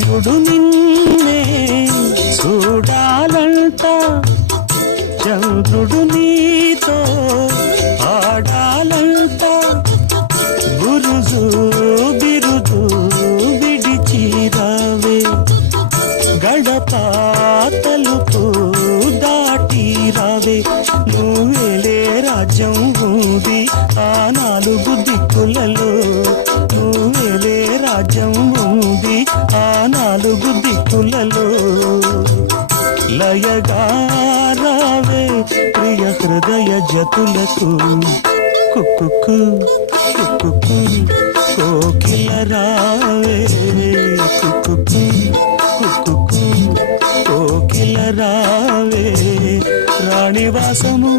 సూర్యుడు నిన్నే చూడాలంట, చంద్రుడు నీతో ఆడాలంట, గురుజు బిరుదు విడిచిరావే, గడప తలుపు దాటి రావే, నువ్వేలే రాజ్యం ఉంది ఆ నాలుగు దిక్కులలో, నువ్వేలే రాజ్యం ఉంది ఆ నాలుగు దిక్కులలో. లయగా రావే ప్రియ హృదయ జతులకు, కుక్కు కుక్కు కోకిల రావే, కుక్కు కుక్కు కోకిల రావే, రాణివాసము